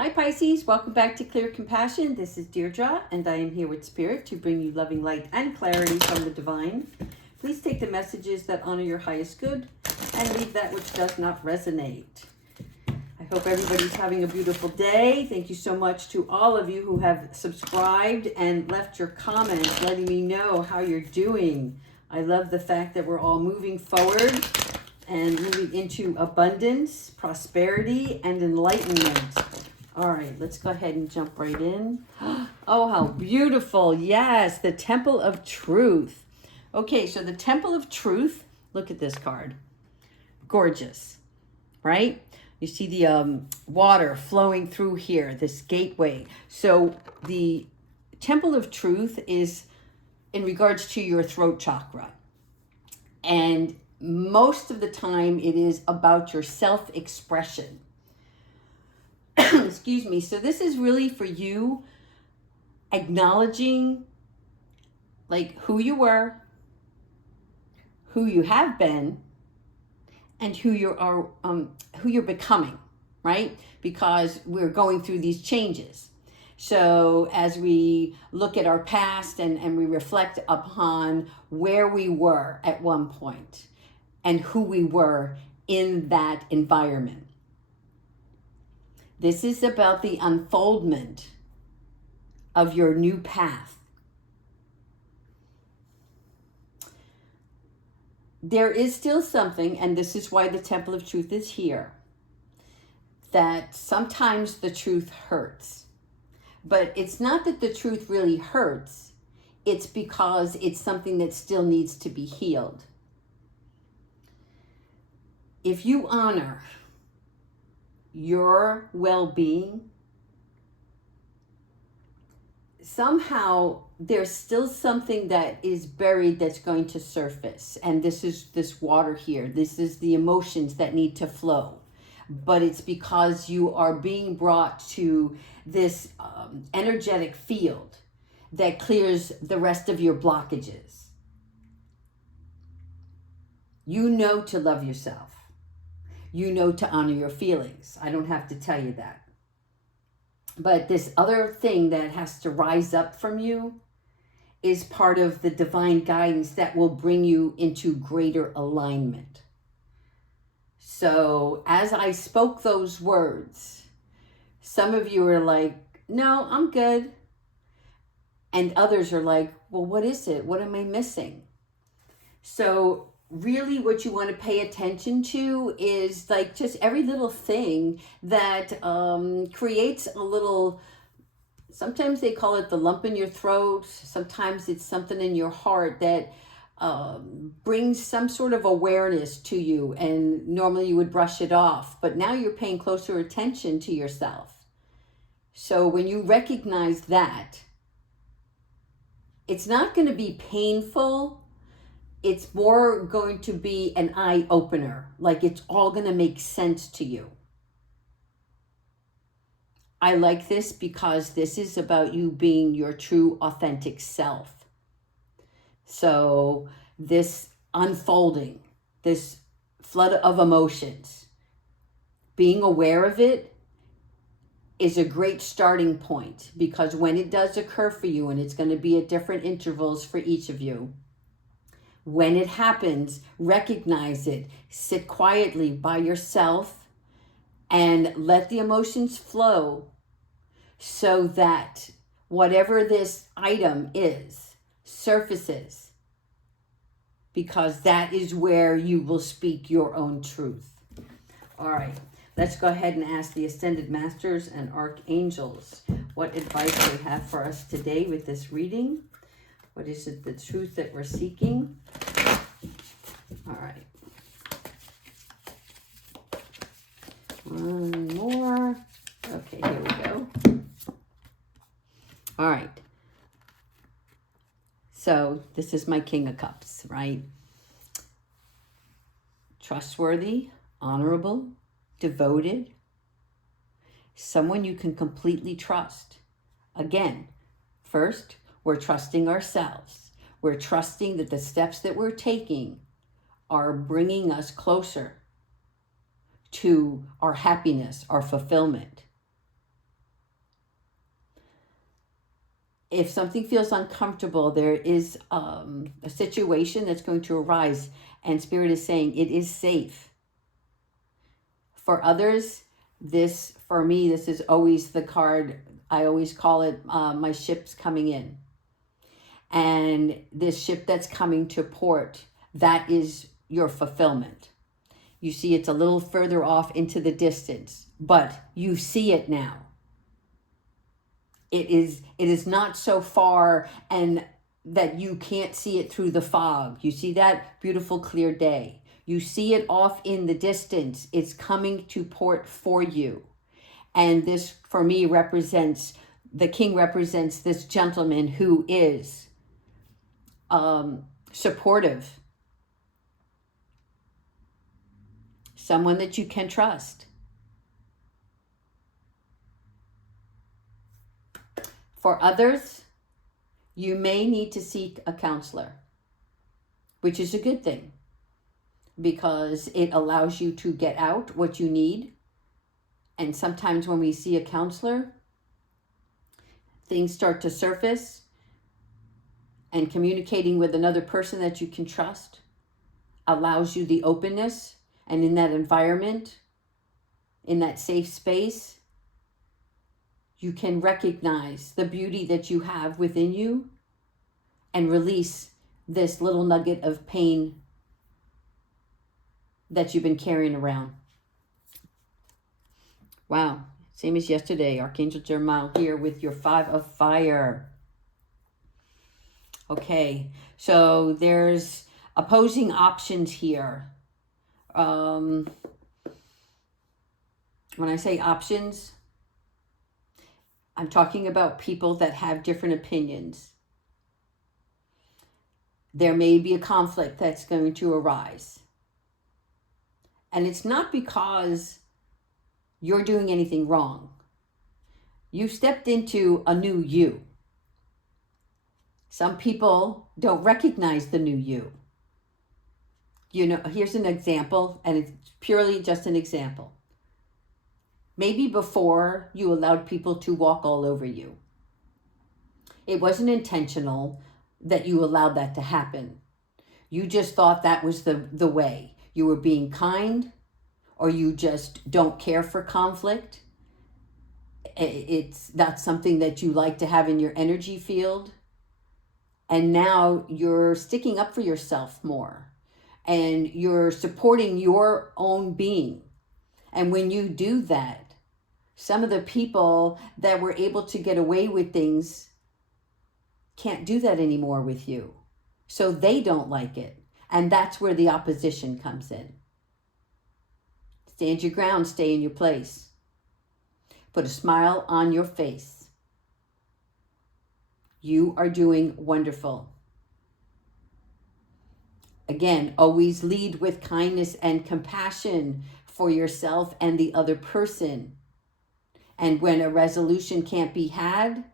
Hi Pisces, welcome back to Clear Compassion. This is Deirdre and I am here with Spirit to bring you loving light and clarity from the divine. Please take the messages that honor your highest good and leave that which does not resonate. I hope everybody's having a beautiful day. Thank you so much to all of you who have subscribed and left your comments letting me know how you're doing. I love the fact that we're all moving forward and moving into abundance, prosperity, and enlightenment. All right, let's go ahead and jump right in. Oh, how beautiful. Yes, the Temple of Truth. Okay, so the Temple of Truth, look at this card. Gorgeous, right? You see the water flowing through here, this gateway. So the Temple of Truth is in regards to your throat chakra. And most of the time it is about your self-expression. Excuse me. So this is really for you acknowledging like who you were, who you have been, and who you're becoming, right? Because we're going through these changes. So as we look at our past and we reflect upon where we were at one point and who we were in that environment. This is about the unfoldment of your new path. There is still something, and this is why the Temple of Truth is here, that sometimes the truth hurts. But it's not that the truth really hurts, it's because it's something that still needs to be healed. If you honor your well-being, somehow there's still something that is buried that's going to surface. And this is this water here. This is the emotions that need to flow. But it's because you are being brought to this energetic field that clears the rest of your blockages. You know to love yourself. You know to honor your feelings. I don't have to tell you that. But this other thing that has to rise up from you is part of the divine guidance that will bring you into greater alignment. So as I spoke those words, some of you are like, no, I'm good. And others are like, well, what is it? What am I missing? So really what you want to pay attention to is like just every little thing that creates a little, sometimes they call it the lump in your throat. Sometimes it's something in your heart that brings some sort of awareness to you. And normally you would brush it off, but now you're paying closer attention to yourself. So when you recognize that, it's not going to be painful. It's more going to be an eye-opener, like it's all going to make sense to you. I like this because this is about you being your true, authentic self. So this unfolding, this flood of emotions, being aware of it is a great starting point, because when it does occur for you, and it's going to be at different intervals for each of you, when it happens, recognize it, sit quietly by yourself and let the emotions flow so that whatever this item is surfaces, because that is where you will speak your own truth. All right, let's go ahead and ask the Ascended Masters and Archangels what advice they have for us today with this reading. What is it, the truth that we're seeking? All right. One more. Okay, here we go. All right. So this is my King of Cups, right? Trustworthy, honorable, devoted, someone you can completely trust. Again, first, we're trusting ourselves. We're trusting that the steps that we're taking are bringing us closer to our happiness, our fulfillment. if something feels uncomfortable, there is a situation that's going to arise, and Spirit is saying it is safe. For others, for me, this is always the card. I always call it my ship's coming in. And this ship that's coming to port, that is your fulfillment. You see it's a little further off into the distance, but you see it now. It is not so far and that you can't see it through the fog. You see that beautiful clear day. You see it off in the distance. It's coming to port for you. And this, for me, the king represents this gentleman who is supportive. Someone that you can trust. For others, you may need to seek a counselor, which is a good thing because it allows you to get out what you need. And sometimes when we see a counselor, things start to surface, and communicating with another person that you can trust allows you the openness. And in that environment, in that safe space, you can recognize the beauty that you have within you and release this little nugget of pain that you've been carrying around. Wow. Same as yesterday, Archangel Jeremiah here with your 5 of fire. Okay, so there's opposing options here. When I say options, I'm talking about people that have different opinions. There may be a conflict that's going to arise. And it's not because you're doing anything wrong. You stepped into a new you. Some people don't recognize the new you. Here's an example, and it's purely just an example. Maybe before you allowed people to walk all over you. It wasn't intentional that you allowed that to happen. You just thought that was the way. You were being kind, or you just don't care for conflict. It's not something that you like to have in your energy field. And now you're sticking up for yourself more. And you're supporting your own being. And when you do that, some of the people that were able to get away with things can't do that anymore with you. So they don't like it. And that's where the opposition comes in. Stand your ground, stay in your place. Put a smile on your face. You are doing wonderful. Again, always lead with kindness and compassion for yourself and the other person. And when a resolution can't be had,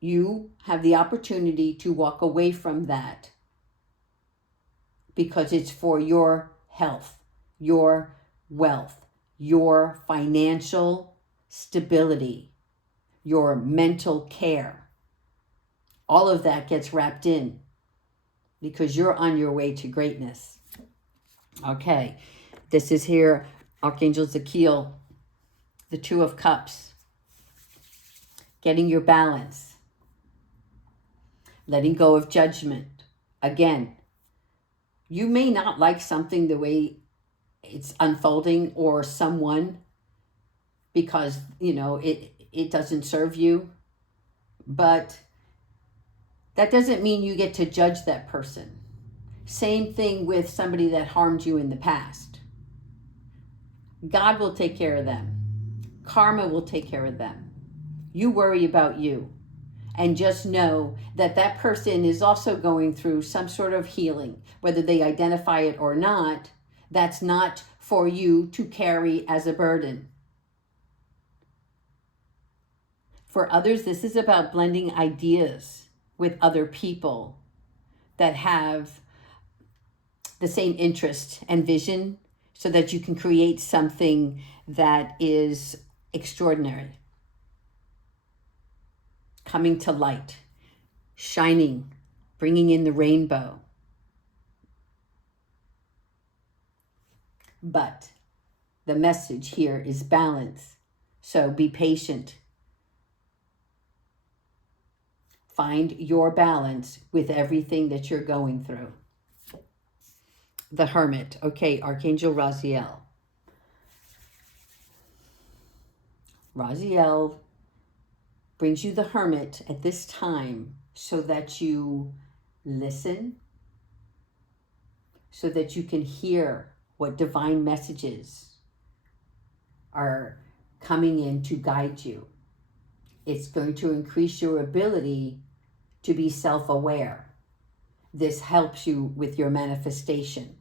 you have the opportunity to walk away from that because it's for your health, your wealth, your financial stability, your mental care. All of that gets wrapped in because you're on your way to greatness. Okay, this is here, Archangel Zakiel, the 2 of Cups. Getting your balance. Letting go of judgment. Again, you may not like something the way it's unfolding or someone because, it doesn't serve you. But that doesn't mean you get to judge that person. Same thing with somebody that harmed you in the past. God will take care of them. Karma will take care of them. You worry about you. And just know that that person is also going through some sort of healing. Whether they identify it or not, that's not for you to carry as a burden. For others, this is about blending ideas with other people that have the same interest and vision so that you can create something that is extraordinary. coming to light, shining, bringing in the rainbow. But the message here is balance. So be patient. Find your balance with everything that you're going through. The Hermit. Okay, Archangel Raziel. Raziel brings you the Hermit at this time so that you listen, so that you can hear what divine messages are coming in to guide you. It's going to increase your ability to be self-aware. This helps you with your manifestation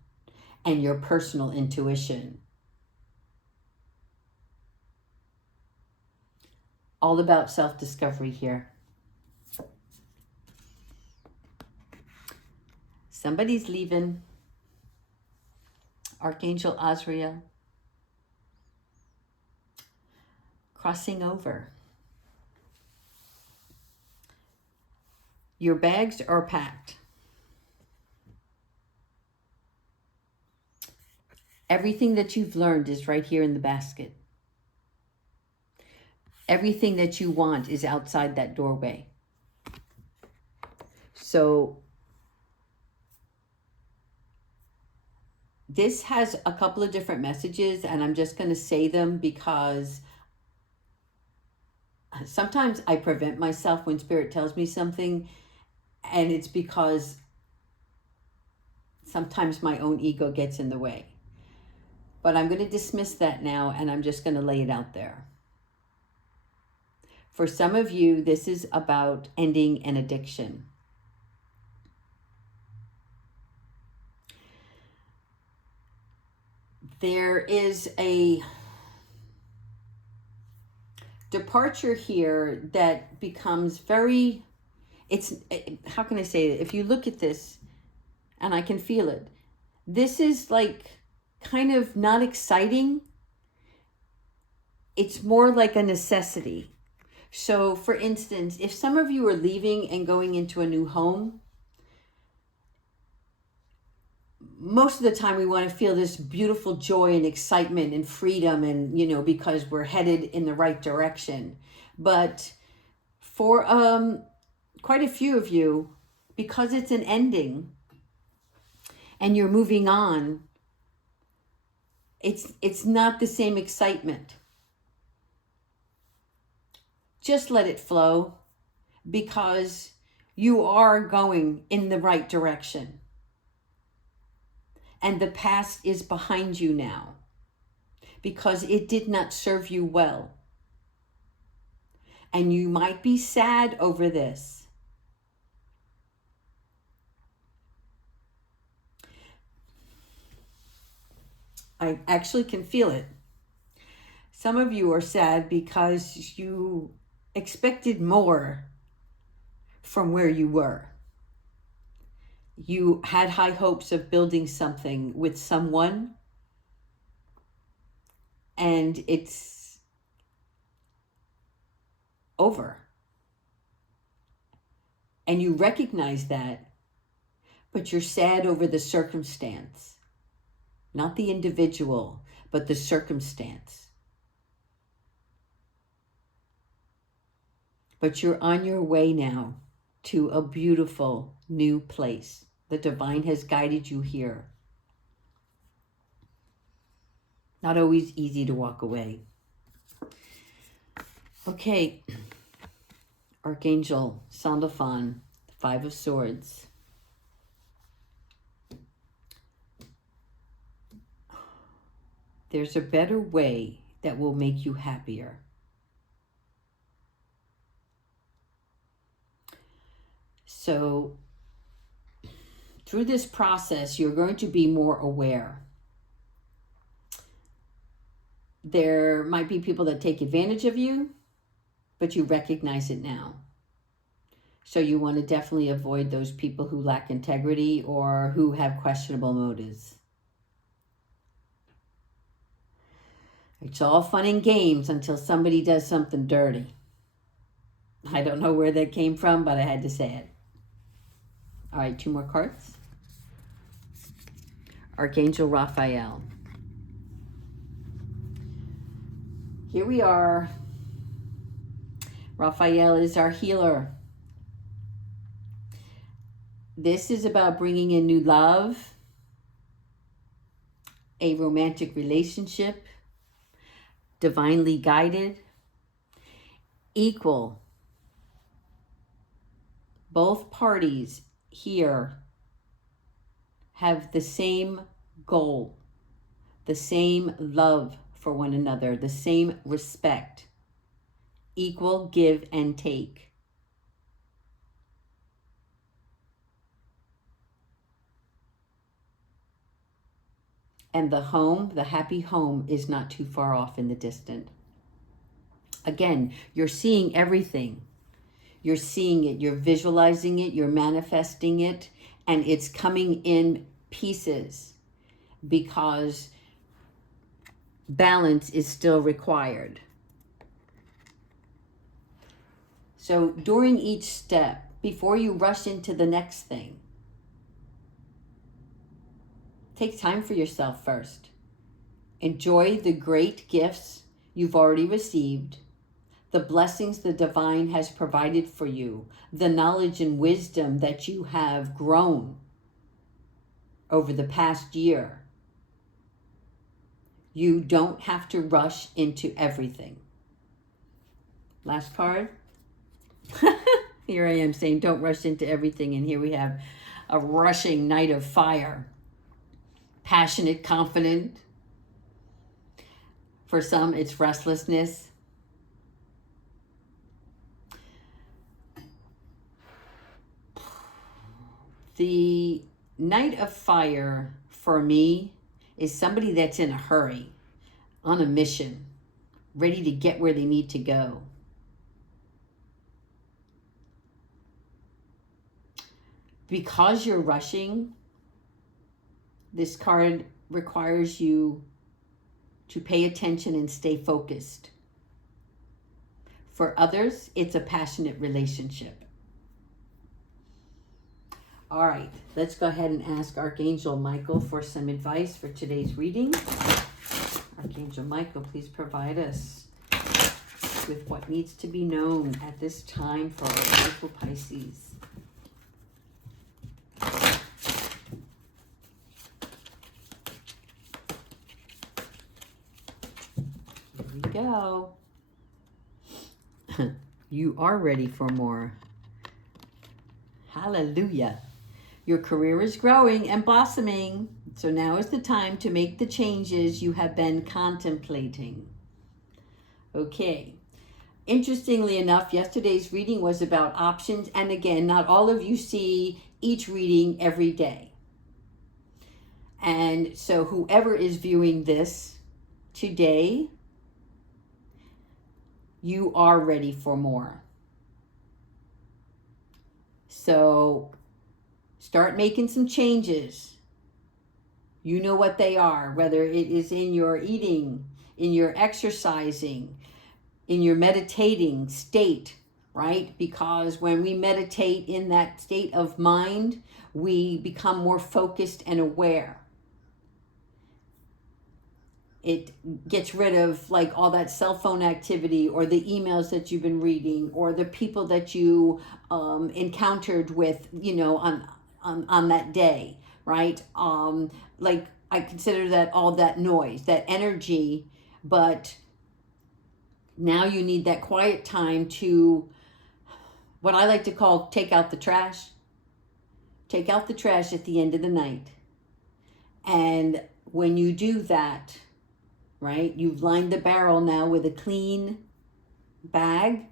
and your personal intuition. All about self-discovery here. Somebody's leaving. Archangel Azrael. Crossing over. Your bags are packed. Everything that you've learned is right here in the basket. Everything that you want is outside that doorway. So this has a couple of different messages, and I'm just going to say them because sometimes I prevent myself when Spirit tells me something, and it's because sometimes my own ego gets in the way. But I'm going to dismiss that now, and I'm just going to lay it out there. For some of you, this is about ending an addiction. There is a departure here that becomes very, how can I say it? If you look at this, and I can feel it, this is like kind of not exciting. It's more like a necessity. So for instance, if some of you are leaving and going into a new home, most of the time we want to feel this beautiful joy and excitement and freedom, and because we're headed in the right direction. But for quite a few of you, because it's an ending and you're moving on, it's not the same excitement. Just let it flow, because you are going in the right direction. And the past is behind you now, because it did not serve you well. And you might be sad over this. I actually can feel it. Some of you are sad because you expected more from where you were. You had high hopes of building something with someone, and it's over. And you recognize that, but you're sad over the circumstance. Not the individual, but the circumstance. But you're on your way now to a beautiful new place. The divine has guided you here. Not always easy to walk away. Okay, Archangel Sandalphon, 5 of Swords. There's a better way that will make you happier. So through this process, you're going to be more aware. There might be people that take advantage of you, but you recognize it now. So you want to definitely avoid those people who lack integrity or who have questionable motives. It's all fun and games until somebody does something dirty. I don't know where that came from, but I had to say it. All right, 2 more cards. Archangel Raphael. Here we are. Raphael is our healer. This is about bringing in new love, a romantic relationship, divinely guided, equal. Both parties here have the same goal, the same love for one another, the same respect, equal give and take. And the home, the happy home, is not too far off in the distant. Again, you're seeing everything. You're seeing it, you're visualizing it, you're manifesting it, and it's coming in pieces because balance is still required. So during each step, before you rush into the next thing, take time for yourself first. Enjoy the great gifts you've already received, the blessings the divine has provided for you, the knowledge and wisdom that you have grown over the past year. You don't have to rush into everything. Last card. Here I am saying don't rush into everything, and here we have a rushing Knight of Fire. Passionate, confident. For some, it's restlessness. The Knight of Fire, for me, is somebody that's in a hurry, on a mission, ready to get where they need to go. Because you're rushing, this card requires you to pay attention and stay focused. For others, it's a passionate relationship. All right, let's go ahead and ask Archangel Michael for some advice for today's reading. Archangel Michael, please provide us with what needs to be known at this time for our beautiful Pisces. Here we go. You are ready for more. Hallelujah. Your career is growing and blossoming, so now is the time to make the changes you have been contemplating. Okay. Interestingly enough, yesterday's reading was about options, and again, not all of you see each reading every day. And so whoever is viewing this today, you are ready for more. So start making some changes. You know what they are, whether it is in your eating, in your exercising, in your meditating state, right? Because when we meditate in that state of mind, we become more focused and aware. It gets rid of like all that cell phone activity or the emails that you've been reading or the people that you encountered with, you know, on that day, right? Like I consider that all that noise, that energy, but now you need that quiet time to, what I like to call, take out the trash. Take out the trash at the end of the night. And when you do that, right, you've lined the barrel now with a clean bag.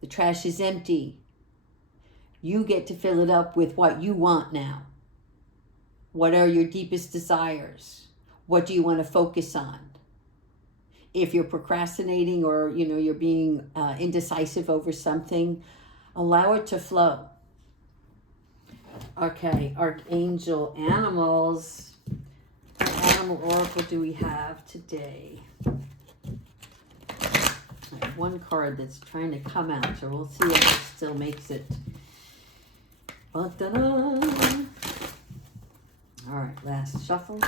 The trash is empty. You get to fill it up with what you want now. What are your deepest desires? What do you want to focus on? If you're procrastinating or, you know, you're being indecisive over something, allow it to flow. Okay, Archangel Animals. What animal oracle do we have today? I have one card that's trying to come out, so we'll see if it still makes it. Ba-da-da. All right, last shuffle.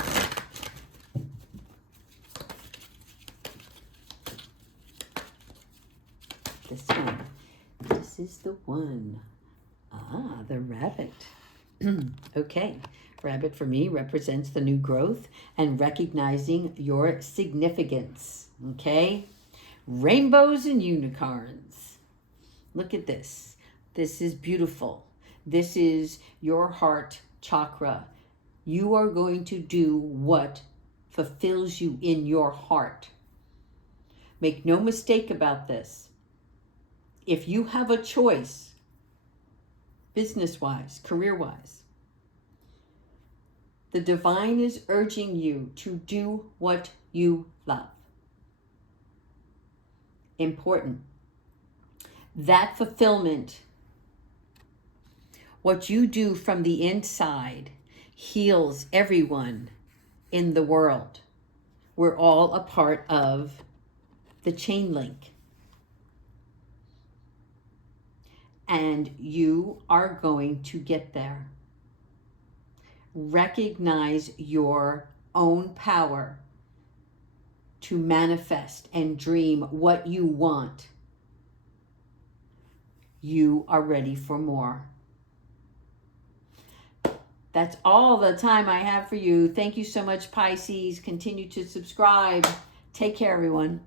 This one. This is the one. Ah, the rabbit. Okay. Rabbit for me represents the new growth and recognizing your significance. Okay. Rainbows and unicorns. Look at this. This is beautiful. This is your heart chakra. You are going to do what fulfills you in your heart. Make no mistake about this. If you have a choice, business-wise, career-wise, the divine is urging you to do what you love. Important. That fulfillment, what you do from the inside, heals everyone in the world. We're all a part of the chain link. And you are going to get there. Recognize your own power to manifest and dream what you want. You are ready for more. That's all the time I have for you. Thank you so much, Pisces. Continue to subscribe. Take care, everyone.